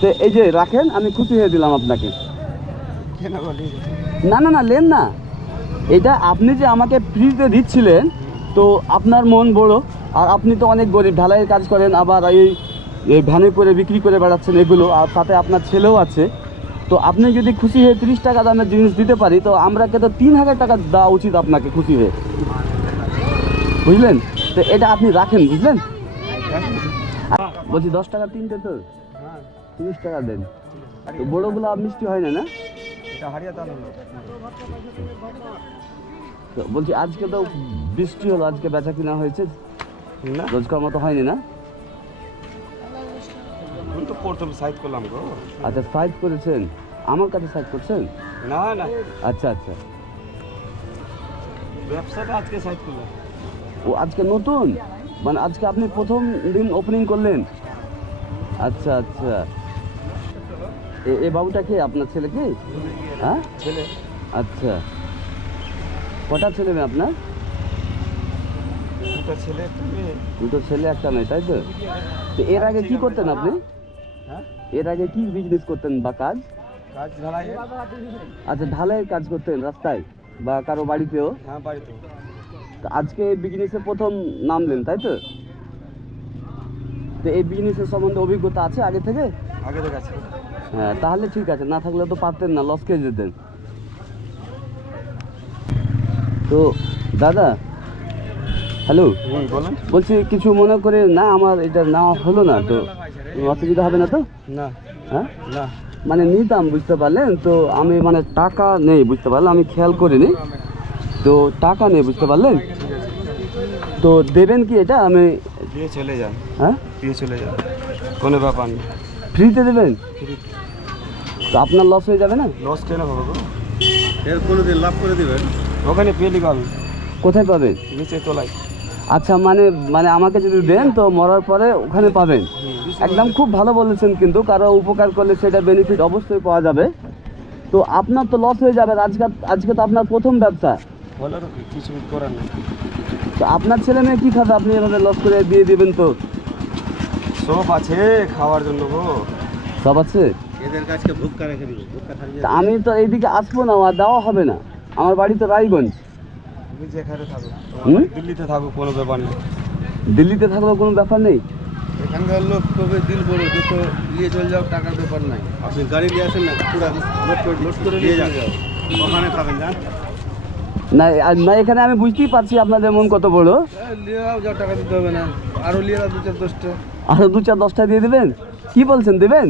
তো এই যে রাখেন, আমি খুশি হয়ে দিলাম আপনাকে। না না না, লেন না, এটা আপনি যে আমাকে ফ্রিতে দিচ্ছিলেন, তো আপনার মন বড়, আর আপনি তো অনেক গরিব, ঢালাইয়ের কাজ করেন, আবার এই ভ্যানে করে বিক্রি করে বেড়াচ্ছেন এগুলো, আর সাথে আপনার ছেলেও আছে। তো আপনি যদি খুশি হয়ে 30 টাকা দামের জিনিস দিতে পারি, তো আমরাকে তো 3000 টাকা দেওয়া উচিত আপনাকে খুশি হয়ে, বুঝলেন? তো এটা আপনি রাখেন, বুঝলেন? বলছি 10 টাকা তিনটে, তো 30 টাকা দেন। তো বড়োগুলো মিষ্টি হয় না, না? তো বলছি আজকে তো বৃষ্টি হলো, আজকে বেচা কিনা হয়েছে না? রোজকার মতো হয়নি না? আচ্ছা, সাইড করেছেন, আমার কাছে সাইড করছেন? না না, আচ্ছা আচ্ছা, ব্যবসাটা আজকে সাইড করলাম। ও আজকে নতুন, মানে আজকে আপনি প্রথম দিন ওপেনিং করলেন? আচ্ছা আচ্ছা, এ বাবুটা কে, আপনার ছেলে কি? হ্যাঁ, ছেলে। আচ্ছা, কটা ছেলে মেয়ে আপনার? দুটো ছেলে একটা মেয়ে। দুটো ছেলে একটা মেয়ে, তাই তো? তো এর আগে কি করতেন আপনি? হ্যাঁ, এর আগে কি বিজনেস করতেন বা কাজ? কাজ ঢালাই। আচ্ছা, ঢালাইয়ের কাজ করতেন রাস্তায় বা কারো বাড়িতেও? হ্যাঁ, বাড়িতে। তো আজকে এই বিজনেসে প্রথম নামলেন, তাই তো? তো এই বিজনেসের সম্বন্ধে অভিজ্ঞতা আছে আগে থেকে? আগে তো গেছে। হ্যাঁ, তাহলে ঠিক আছে, না থাকলে তো পারতেন না, লস খেয়ে যেতেন। তো দাদা, হ্যালো, বলেন। বলছি কিছু মনে করে না, আমার এটা নেওয়া হলো না, তো অসুবিধা হবে না তো? না হ্যাঁ, না, মানে নিতাম, বুঝতে পারলেন তো? আমি মানে টাকা নেই, বুঝতে পারলেন, আমি খেয়াল করিনি, তো টাকা নেই, বুঝতে পারলেন? তো দেবেন কি এটা? আমি দিয়ে চলে যান। হ্যাঁ, দিয়ে চলে যান, কোনো ব্যাপার নেই। ফ্রিতে দেবেন? তো আপনার লস হয়ে যাবে না? লস কেন হবে গো? এর কোনো দিন লাভ করে দিবেন? ওখানে পেলি পাবে, কোথায় পাবেন? নিচে তোলায়। আচ্ছা, মানে মানে আমাকে যদি দেন তো মরার পরে ওখানে পাবেন? একদম খুব ভালো বলেছেন, কিন্তু কারো উপকার করলে সেটা বেনিফিট অবশ্যই পাওয়া যাবে। তো আপনার তো লস হয়ে যাবে, আজকে তো আপনার প্রথম ব্যবসা। বলার কিছু করার নেই। তো আপনার ছেলে মেয়ে কী খাবে আপনি এভাবে লস করে দিয়ে দিবেন? তো সব আছে খাওয়ার জন্য গো। সব আছে? এদের কাছকে ভুক্কা রেখে দিবে, ভুক্কা থাকবে। তা আমি তো এইদিকে আসবো না, আর দেওয়া হবে না, আমার বাড়ি তো রায়গঞ্জ। তুমি যেখানে থাকো, হুম? দিল্লিতে থাকো, কোনো ব্যাপার নেই। দিল্লিতে থাকলেও কোনো ব্যাপার নেই? এখানকার লোক কবে দিল বলো যে তো নিয়ে চলে যাও, টাকার ব্যাপার নাই। আপনি গাড়ি নিয়ে আসেন না, পুরো লোড করে নিয়ে যান, ওখানে খাবেন, যান। না না, এখানে আমি বুঝতেই পারছি আপনাদের মন কত বড়। নিয়ে যাও, টাকা দিতে হবে না, আরও নিয়ে যাও 2-4-10টা। আরো 2-4-10টা দিয়ে দেবেন? কি বলছেন, দেবেন?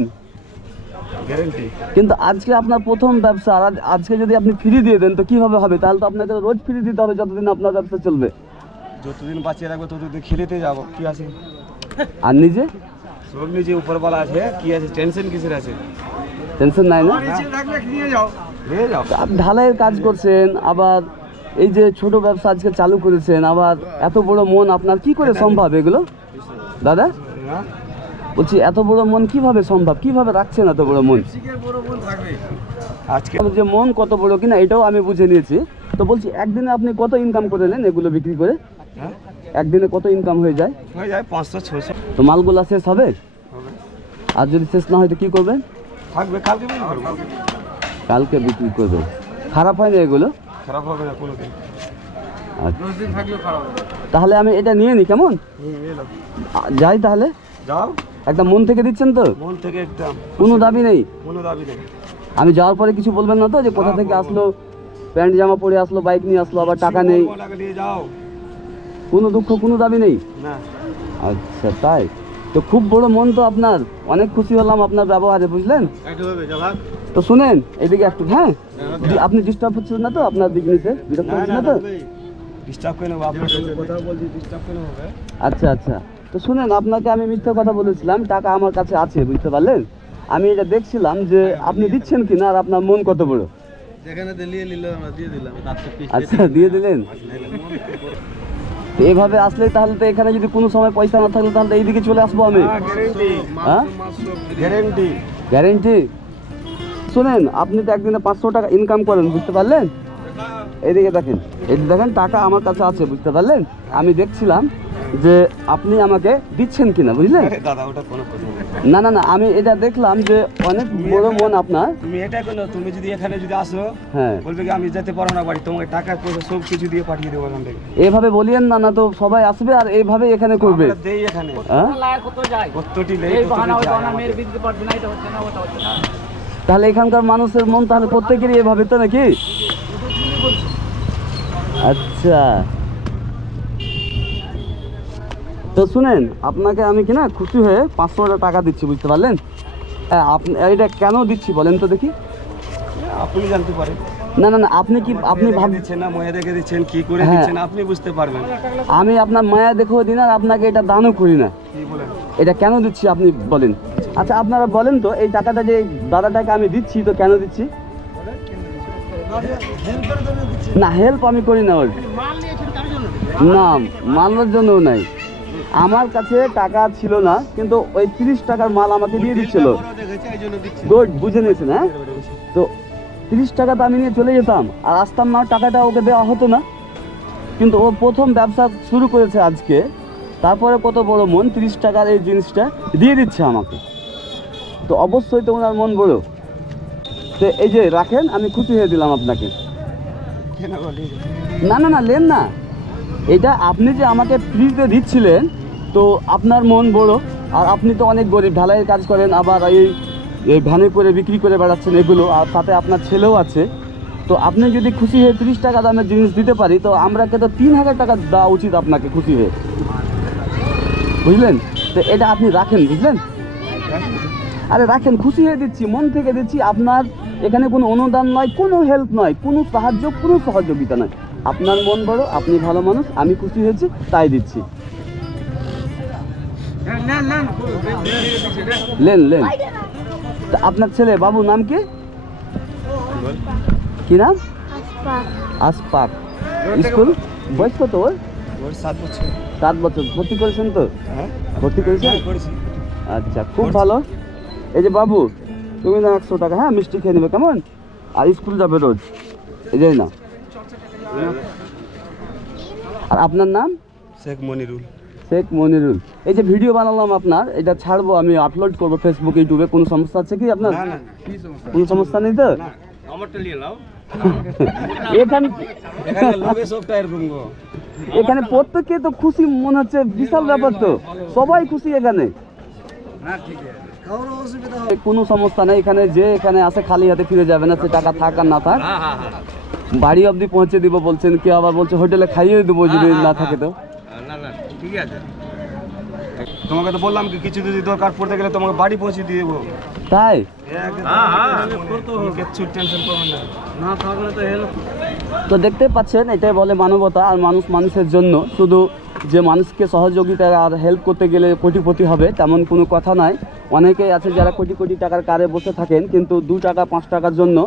গ্যারেন্টি। কিন্তু আজকে আপনার প্রথম ব্যবসা, আর আজকে যদি আপনি ফ্রি দিয়ে দেন তো কিভাবে হবে? তাহলে তো আপনাকে রোজ ফ্রি দিতে হবে যতদিন আপনার ব্যবসা চলবে। যতদিন বাঁচিয়ে রাখবো ততদিন খেলেতে যাবো, কি আছে? আর নিজে? সব নিজে উপরওয়ালা আছে, কি আছে? টেনশন কিসের আছে? টেনশন নাই না? নিয়ে যাও। তো আপনি ঢালাইয়ের কাজ করছেন, আবার এই যে ছোট ব্যবসা আজকে চালু করেছেন, আবার এত বড় মন আপনার কি করে সম্ভব এগুলো দাদা? হ্যাঁ? বলছি এত বড় মন কিভাবে সম্ভব, কিভাবে রাখছেন এত বড় মন? আজকে যে মন কত বড় কিনা এটাও আমি বুঝে নিয়েছি। তো বলছি একদিনে আপনি কত ইনকাম করে নেন এগুলো বিক্রি করে? হ্যাঁ, একদিনে কত ইনকাম হয়ে যায়? হয়ে যায় 500-600 তো মালগুলা শেষ হবে? হবে। আর যদি শেষ না হয় তো কী করবেন? থাকবে, কালকে বিক্রি করবো। কালকে বিক্রি করবেন। খারাপ হয় না এগুলো? খারাপ হবে না কোনোদিন। আচ্ছা, 10 দিন থাকলেও খারাপ হবে। তাহলে আমি এটা নিয়ে নিই, কেমন? এলো। যাই তাহলে? যাও, একদম মন থেকে দিচ্ছেন তো? মন থেকে একদম, কোনো দাবি নেই? কোনো দাবি নেই। আমি যাওয়ার পরে কিছু বলবেন না তো, যে কোথা থেকে আসলো, প্যান্ট জামা পরে আসলো, বাইক নিয়ে আসলো, আবার টাকা নেই? টাকা নিয়ে যাও, কোনো দুঃখ, কোনো দাবি নেই? না। আচ্ছা, তাই তো? খুব বড় মন তো আপনার, অনেক খুশি হলাম আপনার ব্যবহারে, বুঝলেন? একটু হবে, যা ভাগ। তো শুনেন এদিকে একটু, হ্যাঁ, আপনি ডিস্টার্ব হচ্ছেন না তো আপনার বিজনেসে? বিরক্ত হচ্ছেন না তো? ডিস্টার্ব করে নেবো, আপনার সাথে কথা বলছি, ডিস্টার্ব করে হবে। আচ্ছা আচ্ছা, তো শুনেন, আপনাকে আমি মিথ্যা কথা বলেছিলাম, টাকা আমার কাছে আছে, বুঝতে পারলেন? আমি এটা দেখছিলাম যে আপনি দিচ্ছেন কিনা, আর আপনার মন কত বড়। যেখানে দিলিয়ে নিল আমরা দিয়ে দিলাম। আচ্ছা, দিয়ে দিলেন? তো এভাবে আসলে তাহলে তো এখানে যদি কোনো সময় পয়সা না থাকলে তাহলে এইদিকে চলে আসবো আমি। গ্যারেন্টি, হ্যাঁ, গ্যারেন্টি। গ্যারেন্টি। শুনেন, আপনি তো একদিনে 500 টাকা ইনকাম করেন, বুঝতে পারলেন? এইদিকে দেখেন, এই দেখেন টাকা আমার কাছে আছে, বুঝতে পারলেন? আমি দেখছিলাম যে আপনি আমাকে দিচ্ছেন কিনা, বুঝলেন? আরে দাদা ওটা কোনো কথা না। না না না, আমি এটা দেখলাম যে অনেক বড় মন আপনার। তুমি এটা কেন, তুমি যদি এখানে যদি আসো হ্যাঁ, বলবে কি আমি যেতে পারবো না বাড়ি, তোমাকে টাকা পয়সা সব কিছু দিয়ে পাঠিয়ে দেবো এখান থেকে। এভাবে বলিয়েন না, না তো সবাই আসবে আর এইভাবে এখানে করবে। আমরা দেই এখানে হ্যাঁ? কতটি লেই কতটি যায়। তাহলে এখানকার মানুষের মন তাহলে প্রত্যেকেরই এভাবে, তো নাকি? আচ্ছা, তো শুনেন, আপনাকে আমি কিনা খুশি হয়ে 500 টাকা দিচ্ছি, বুঝতে পারলেন? হ্যাঁ, আপনি এটা কেন দিচ্ছি বলেন তো দেখি। আপনি জানতে পারেন। না না না, আপনি কি আপনি ভাব দিচ্ছেন না ময়া দেখে দিচ্ছেন, কি করে হ্যাঁ। দিচ্ছেন আপনি বুঝতে পারবেন। আমি আপনার মায়া দেখেও দিন আর আপনাকে এটা দানও করি না। কি বলেন? এটা কেন দিচ্ছি আপনি বলেন। আচ্ছা, আপনারা বলেন তো, এই টাকাটা যে দাদাটাকে আমি দিচ্ছি, তো কেন দিচ্ছি? না, হেল্প আমি করি না ওর, না মালের জন্যও নাই। আমার কাছে টাকা ছিল না, কিন্তু ওই 30 টাকার মাল আমাকে দিয়ে দিচ্ছিল। দেখেছে এই জন্য দিচ্ছি। গুড, বুঝে নিয়েছেন? হ্যাঁ, তো 30 টাকা তো আমি নিয়ে চলে যেতাম আর আসতাম না, টাকাটা ওকে দেওয়া হতো না। কিন্তু ও প্রথম ব্যবসা শুরু করেছে আজকে, তারপরে কত বড় মন, 30 টাকার এই জিনিসটা দিয়ে দিচ্ছে আমাকে, তো অবশ্যই তো ওনার মন বড়। তো এই যে রাখেন, আমি খুশি হয়ে দিলাম আপনাকে। কেন বলি? না না না, লেন না, এটা আপনি যে আমাকে ফ্রিতে দিচ্ছিলেন, তো আপনার মন বড়। আর আপনি তো অনেক গরিব, ঢালাইয়ের কাজ করেন, আবার এই ভ্যানে করে বিক্রি করে বেড়াচ্ছেন এগুলো, আর সাথে আপনার ছেলেও আছে। তো আপনি যদি খুশি হয়ে 30 টাকা দামের জিনিস দিতে পারি, তো আমরাকে তো 3000 টাকা দেওয়া উচিত আপনাকে খুশি হয়ে, বুঝলেন? তো এটা আপনি রাখেন, বুঝলেন? আরে রাখেন, খুশি হয়ে দিচ্ছি, মন থেকে দিচ্ছি। আপনার এখানে কোনো অনুদান নয়, কোনো হেল্প নয়, কোনো সাহায্য, কোনো সহযোগিতা নয়। আপনার মন বড়, আপনি ভালো মানুষ, আমি খুশি হয়েছি তাই দিচ্ছি। Lane lane. তা আপনার ছেলে বাবু নাম কি? কি নাম? আসপাক। স্কুল বয়স কত ওর? ওর 7 বছর। 7 বছর। ভর্তি করেছেন তো? হ্যাঁ ভর্তি করেছেন? হ্যাঁ, করেছি। আচ্ছা, খুব ভালো। এই যে বাবু, তুমি না 100 টাকা, হ্যাঁ, মিষ্টি খেয়ে নেবে, কেমন? আর স্কুল যাবে রোজ, এই যে না। আর আপনার নাম? শেখ মনিরুল। শেখ মনিরুল। এই যে ভিডিও বানালাম আপনার, এটা ছাড়বো, আমি আপলোড করবো ফেসবুক, ইউটিউবে। কোনো সমস্যা আছে কি আপনার? না না কি সমস্যা? কোনো সমস্যা নেই তো? আমারটা নিয়ে নাও। এখানে এখানে লোকে সবটা এরকম গো। এখানে প্রত্যেকে তো খুশি, মনে হচ্ছে বিশাল ব্যাপার, তো সবাই খুশি এখানে। না ঠিক আছে, কারো অসুবিধা হবে। কোনো সমস্যা নেই, এখানে যে এখানে আসে খালি হাতে ফিরে যাবে না, সে টাকা থাক আর না থাক। হ্যাঁ হ্যাঁ হ্যাঁ। বাড়ি অবধি পৌঁছে দিব বলছেন, কেউ আবার বলছে হোটেলে খাইয়ে দেবো যদি না থাকে তো। না না ঠিক আছে। তোমাকে তো বললাম কি কিছু যদি দরকার পড়তে গেলে তোমাকে বাড়ি পৌঁছে দিয়ে দেবো। তাই? হ্যাঁ হ্যাঁ, কিছু টেনশন করবেন না। না থাকলে তো হেল্প। তো দেখতে পাচ্ছেন, এটাই বলে মানবতা। আর মানুষ মানুষের জন্য, শুধু যে মানুষকে সহযোগিতা আর হেল্প করতে গেলে কোটিপতি হবে তেমন কোনো কথা নয়। অনেকেই আছে যারা কোটি কোটি টাকার কারে বসে থাকেন, কিন্তু 2 টাকা 5 টাকার জন্য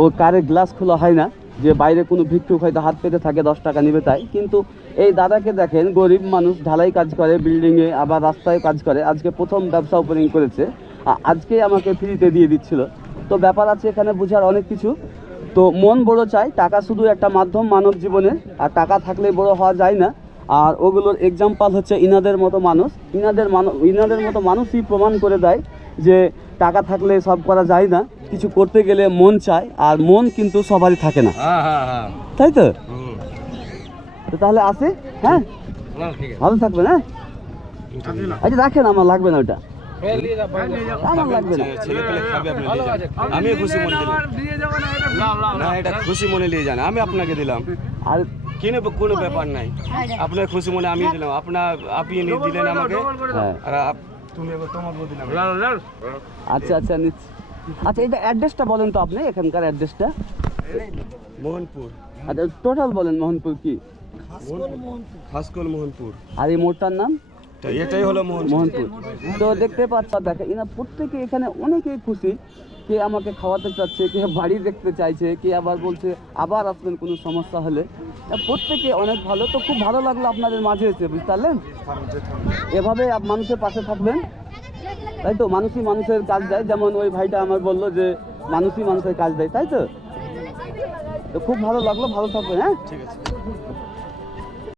ও কারের গ্লাস খোলা হয় না, যে বাইরে কোনো ভিক্ষুক হয়তো হাত পেতে থাকে 10 টাকা নেবে তাই। কিন্তু এই দাদাকে দেখেন, গরিব মানুষ, ঢালাই কাজ করে, বিল্ডিংয়ে আবার রাস্তায় কাজ করে, আজকে প্রথম ব্যবসা ওপেনিং করেছে, আজকে আমাকে ফ্রিতে দিয়ে দিচ্ছিল। তো ব্যাপার আছে এখানে বোঝার অনেক কিছু। তো মন বড় চাই, টাকা শুধু একটা মাধ্যম মানব জীবনে, আর টাকা থাকলে বড় হওয়া যায় না। আর ওগুলোর এক্সাম্পল হচ্ছে ইনাদের মতো মানুষ। ইনাদের মতো মানুষই প্রমাণ করে দেয় যে টাকা থাকলে সব করা যায় না, কিছু করতে গেলে মন চায়, আর মন কিন্তু সবারই থাকে না, হ্যাঁ হ্যাঁ হ্যাঁ। তাই তো? তো তাহলে আসে, হ্যাঁ, ঠিক আছে। ভালো থাকবেন। হ্যাঁ, আচ্ছা রাখেন, আমার লাগবে না ওটা, আমার লাগবে না। ছেলে পেলে খাবে, আপনি নিয়ে যান। আমি খুশি মনে দিলাম না, এটা খুশি মনে নিয়ে যান, আমি আপনাকে দিলাম। আর কিনে কোনো ব্যাপার নাই, আপনার খুশি মনে আমি দিলাম, আপনি নিয়ে দিলেন আমাকে, হ্যাঁ, আর তুমি এবার তোমাকে দিলাম। আচ্ছা আচ্ছা নিচ্ছি। আচ্ছা, এটা অ্যাড্রেসটা বলেন তো আপনি, এখানকার অ্যাড্রেসটা। মোহনপুর। আচ্ছা, টোটাল বলেন, মোহনপুর কি? খাসকল মোহনপুর। আর এই মোড়টার নাম? এটাই হলো মোহনপুর। তো দেখতে পাচ্ছ, দেখে এরা প্রত্যেকে এখানে অনেকেই খুশি। কে আমাকে খাওয়াতে চাচ্ছে, কে বাড়ি দেখতে চাইছে, কে আবার বলছে আবার আসবেন কোনো সমস্যা হলে। প্রত্যেকে অনেক ভালো। তো খুব ভালো লাগলো আপনাদের মাঝে এসে, বুঝতে পারলেন? এভাবে মানুষের পাশে থাকবেন, তাই তো? মানুষই মানুষের কাজ দেয়, যেমন ওই ভাইটা আমার বললো যে মানুষই মানুষের কাজ দেয়, তাই তো? তো খুব ভালো লাগলো, ভালো থাকবেন। হ্যাঁ, ঠিক আছে।